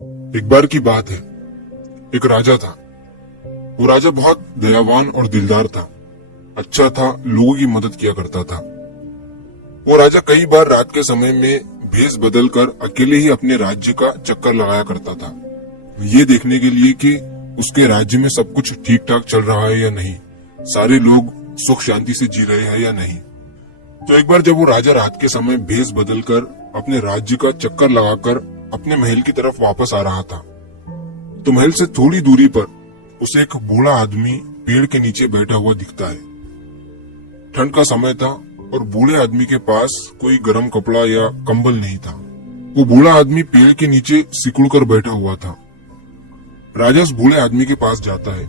एक बार की बात है, एक राजा था। वो राजा बहुत दयावान और दिलदार था। अच्छा था, लोगों की मदद किया करता था। वो राजा कई बार रात के समय में भेष बदलकर अकेले ही अपने राज्य का चक्कर लगाया करता था, ये देखने के लिए कि उसके राज्य में सब कुछ ठीक ठाक चल रहा है या नहीं, सारे लोग सुख शांति से जी रहे हैं या नहीं। तो एक बार जब वो राजा रात के समय भेष बदलकर अपने राज्य का चक्कर लगाकर अपने महल की तरफ वापस आ रहा था, तो महल से थोड़ी दूरी पर उसे एक बूढ़ा आदमी पेड़ के नीचे बैठा हुआ दिखता है। ठंड का समय था और बूढ़े आदमी के पास कोई गर्म कपड़ा या कंबल नहीं था। वो बूढ़ा आदमी पेड़ के नीचे सिकुड़ कर बैठा हुआ था। राजा उस बूढ़े आदमी के पास जाता है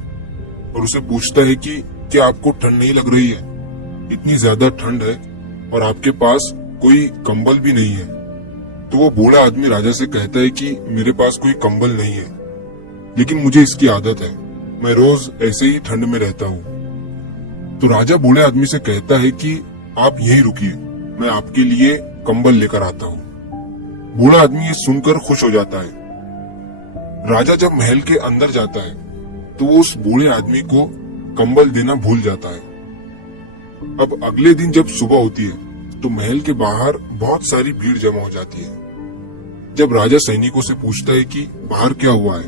और उसे पूछता है कि क्या आपको ठंड नहीं लग रही है? इतनी ज्यादा ठंड है और आपके पास कोई कंबल भी नहीं है। तो वो बूढ़ा आदमी राजा से कहता है कि मेरे पास कोई कंबल नहीं है, लेकिन मुझे इसकी आदत है, मैं रोज ऐसे ही ठंड में रहता हूँ। तो राजा बूढ़े आदमी से कहता है कि आप यहीं रुकिए, मैं आपके लिए कंबल लेकर आता हूँ। बूढ़ा आदमी ये सुनकर खुश हो जाता है। राजा जब महल के अंदर जाता है तो वो उस बूढ़े आदमी को कंबल देना भूल जाता है। अब अगले दिन जब सुबह होती है तो महल के बाहर बहुत सारी भीड़ जमा हो जाती है। जब राजा सैनिकों से पूछता है कि बाहर क्या हुआ है,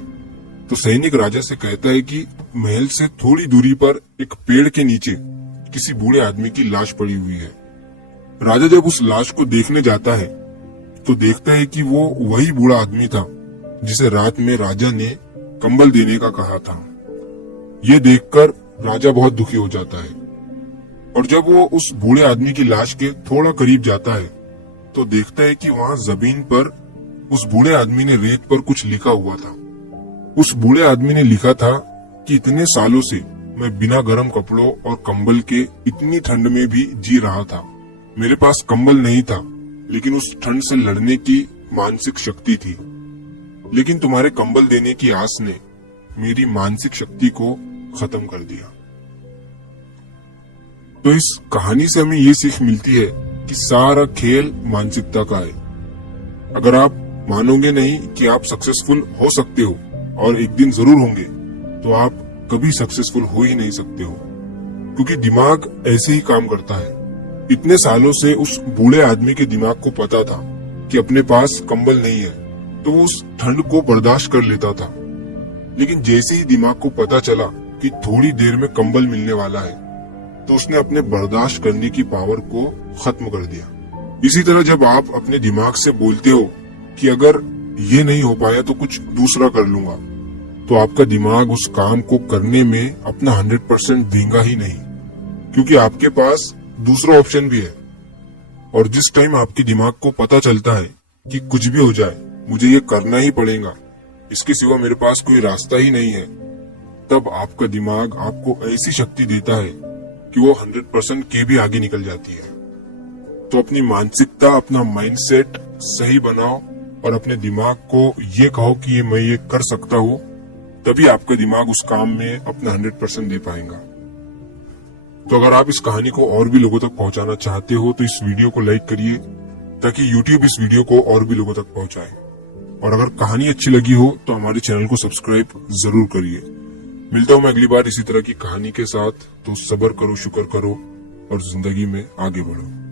तो सैनिक राजा से कहता है कि महल से थोड़ी दूरी पर एक पेड़ के नीचे किसी बूढ़े आदमी की लाश पड़ी हुई है। राजा जब उस लाश को देखने जाता है तो देखता है कि वो वही बूढ़ा आदमी था जिसे रात में राजा ने कंबल देने का कहा था। ये देखकर राजा बहुत दुखी हो जाता है और जब वो उस बूढ़े आदमी की लाश के थोड़ा करीब जाता है तो देखता है कि वहाँ जमीन पर उस बूढ़े आदमी ने रेत पर कुछ लिखा हुआ था। उस बूढ़े आदमी ने लिखा था कि इतने सालों से मैं बिना गर्म कपड़ों और कंबल के इतनी ठंड में भी जी रहा था। मेरे पास कंबल नहीं था, लेकिन उस ठंड से लड़ने की मानसिक शक्ति थी। लेकिन तुम्हारे कंबल देने की आस ने मेरी मानसिक शक्ति को खत्म कर दिया। तो इस कहानी से हमें ये सीख मिलती है कि सारा खेल मानसिकता का है। अगर आप मानोगे नहीं कि आप सक्सेसफुल हो सकते हो, और एक दिन जरूर होंगे, तो आप कभी सक्सेसफुल हो ही नहीं सकते हो, क्योंकि दिमाग ऐसे ही काम करता है। इतने सालों से उस बूढ़े आदमी के दिमाग को पता था कि अपने पास कंबल नहीं है, तो वो उस ठंड को बर्दाश्त कर लेता था। लेकिन जैसे ही दिमाग को पता चला कि थोड़ी देर में कंबल मिलने वाला है, तो उसने अपने बर्दाश्त करने की पावर को खत्म कर दिया। इसी तरह जब आप अपने दिमाग से बोलते हो कि अगर ये नहीं हो पाया तो कुछ दूसरा कर लूंगा, तो आपका दिमाग उस काम को करने में अपना 100% देगा ही नहीं, क्योंकि आपके पास दूसरा ऑप्शन भी है। और जिस टाइम आपके दिमाग को पता चलता है कि कुछ भी हो जाए मुझे ये करना ही पड़ेगा, इसके सिवा मेरे पास कोई रास्ता ही नहीं है, तब आपका दिमाग आपको ऐसी शक्ति देता है कि वो 100% के भी आगे निकल जाती है। तो अपनी मानसिकता, अपना माइंडसेट सही बनाओ और अपने दिमाग को ये कहो कि मैं ये कर सकता हूँ, तभी आपका दिमाग उस काम में अपना 100% दे पाएगा। तो अगर आप इस कहानी को और भी लोगों तक पहुंचाना चाहते हो तो इस वीडियो को लाइक करिए, ताकि YouTube इस वीडियो को और भी लोगों तक पहुंचाए। और अगर कहानी अच्छी लगी हो तो हमारे चैनल को सब्सक्राइब जरूर करिए। मिलता हूँ मैं अगली बार इसी तरह की कहानी के साथ। तो सब्र करो, शुक्र करो और जिंदगी में आगे बढ़ो।